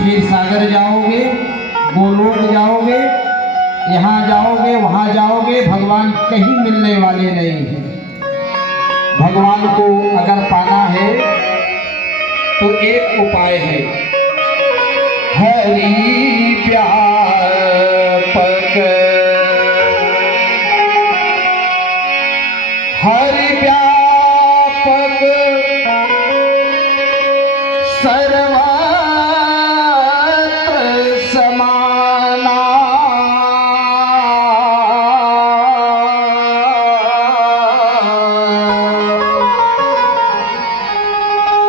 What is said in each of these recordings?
क्षीर सागर जाओगे, गोलोक जाओगे, यहाँ जाओगे वहाँ जाओगे, भगवान कहीं मिलने वाले नहीं हैं। भगवान को अगर पाना है तो एक उपाय है, हरि व्यापक, हरि व्यापक सर्वत्र समाना।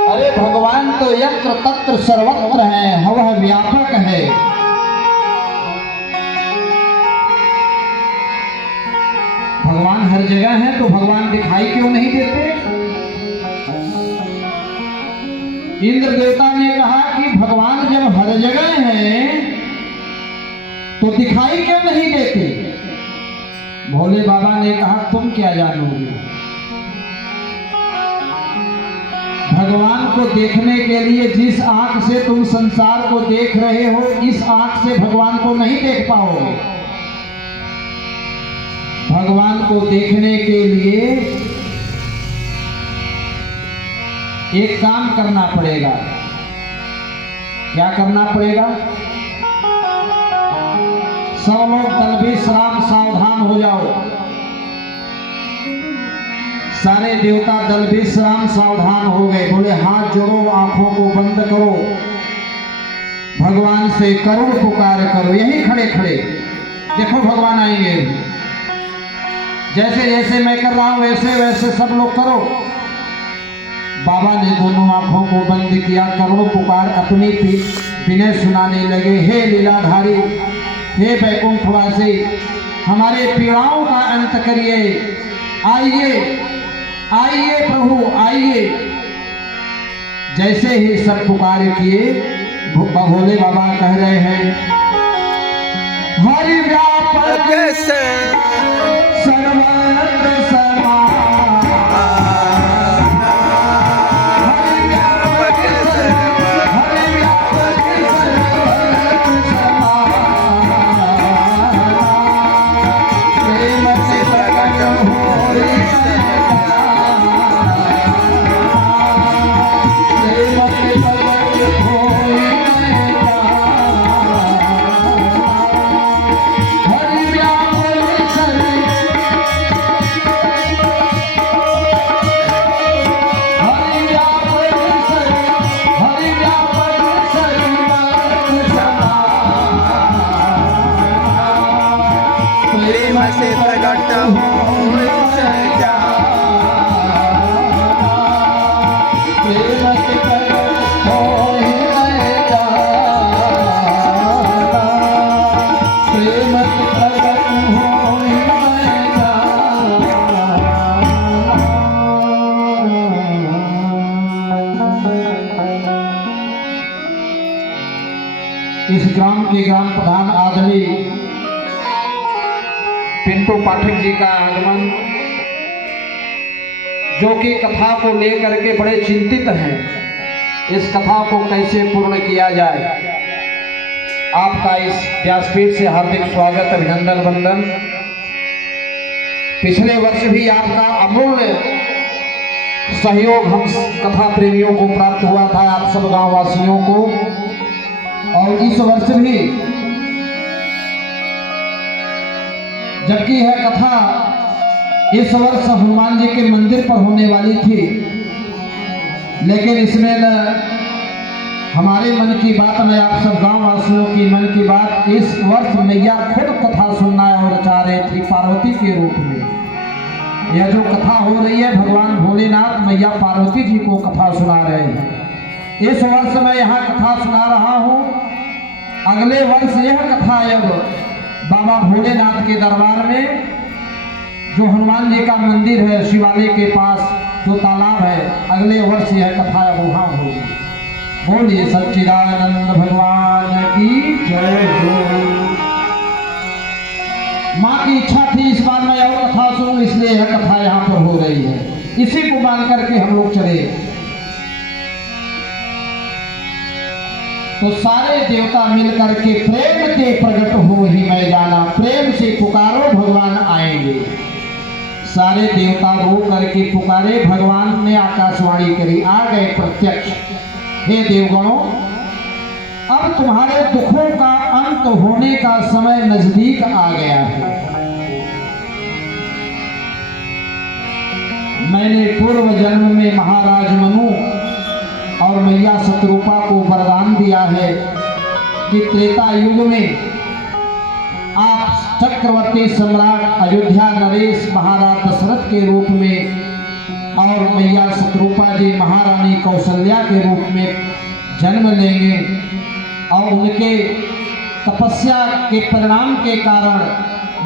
अरे भगवान तो यत्र तत्र सर्वत्र है, वह व्यापक है। भगवान हर जगह है तो भगवान दिखाई क्यों नहीं देते? इंद्र देवता ने कहा कि भगवान जब हर जगह हैं तो दिखाई क्यों नहीं देते? भोले बाबा ने कहा तुम क्या जानोगे? भगवान को देखने के लिए जिस आंख से तुम संसार को देख रहे हो, इस आंख से भगवान को नहीं देख पाओगे। भगवान को देखने के लिए एक काम करना पड़ेगा। क्या करना पड़ेगा? सब लोग दलभीश्राम सावधान हो जाओ। सारे देवता दलभीश्राम सावधान हो गए। बोले हाथ जोड़ो, आंखों को बंद करो, भगवान से करुण पुकार करो। यही खड़े खड़े देखो भगवान आएंगे। जैसे जैसे मैं कर रहा हूं वैसे वैसे सब लोग करो। बाबा ने दोनों आंखों को बंद किया, करुण पुकार अपनी विनय सुनाने लगे। हे लीलाधारी, हे वैकुंठवासी, हमारे पीड़ाओं का अंत करिए। आइए आइए प्रभु आइए। जैसे ही सब पुकार किए, भोले बाबा कह रहे हैं, हरि व्यापक सर्वत्र से प्रकट हो जा, प्रेम से प्रकट हो जा, प्रेम से प्रकट हो जा। इस ग्राम के ग्राम प्रधान आदरणीय पिंटू पाठक जी का आगमन, जो कि कथा को लेकर के बड़े चिंतित हैं, इस कथा को कैसे पूर्ण किया जाए। आपका इस व्यासपीठ से हार्दिक स्वागत, अभिनंदन, वंदन। पिछले वर्ष भी आपका अमूल्य सहयोग हम कथा प्रेमियों को प्राप्त हुआ था, आप सब गांव वासियों को। और इस वर्ष भी, जबकि यह कथा इस वर्ष हनुमान जी के मंदिर पर होने वाली थी, लेकिन इसमें न हमारे मन की बात, न आप सब गांव वासियों की मन की बात, इस वर्ष मैया खुद कथा सुनना और रचा रही थी पार्वती के रूप में। यह जो कथा हो रही है, भगवान भोलेनाथ मैया पार्वती जी को कथा सुना रहे हैं। इस वर्ष मैं यहाँ कथा सुना रहा हूँ। अगले वर्ष यह कथा अब बाबा भोलेनाथ के दरबार में, जो हनुमान जी का मंदिर है शिवालय के पास, जो तालाब है, अगले वर्ष यह कथा वहाँ होगी। बोलिए सच्चिदानंद भगवान की जय हो। माँ की इच्छा थी इस बार मैं और कथा सुनूं, इसलिए यह कथा यहाँ पर हो रही है। इसी को मान करके हम लोग चले। तो सारे देवता मिलकर के प्रेम के प्रकट हो ही मैं जाना, प्रेम से पुकारो भगवान आएंगे। सारे देवता रो करके पुकारे, भगवान ने आकाशवाणी करी, आ गए प्रत्यक्ष। हे देवगणों, अब तुम्हारे दुखों का अंत होने का समय नजदीक आ गया है। मैंने पूर्व जन्म में महाराज मनु और मैया शत्रुपा को वरदान दिया है कि त्रेता युग में आप चक्रवर्ती सम्राट अयोध्या नरेश महाराज दशरथ के रूप में और मैया शत्रुपा जी महारानी कौशल्या के रूप में जन्म लेंगे और उनके तपस्या के परिणाम के कारण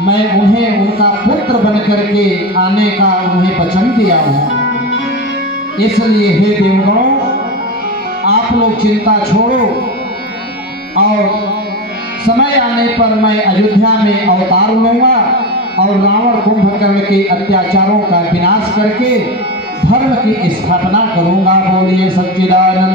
मैं उन्हें उनका पुत्र बन करके आने का उन्हें वचन दिया हूँ। इसलिए हे देवगणों, आप लोग चिंता छोड़ो और समय आने पर मैं अयोध्या में अवतार लूंगा और रावण कुंभकर्ण के अत्याचारों का विनाश करके धर्म की स्थापना करूंगा। बोलिए सच्चिदानंद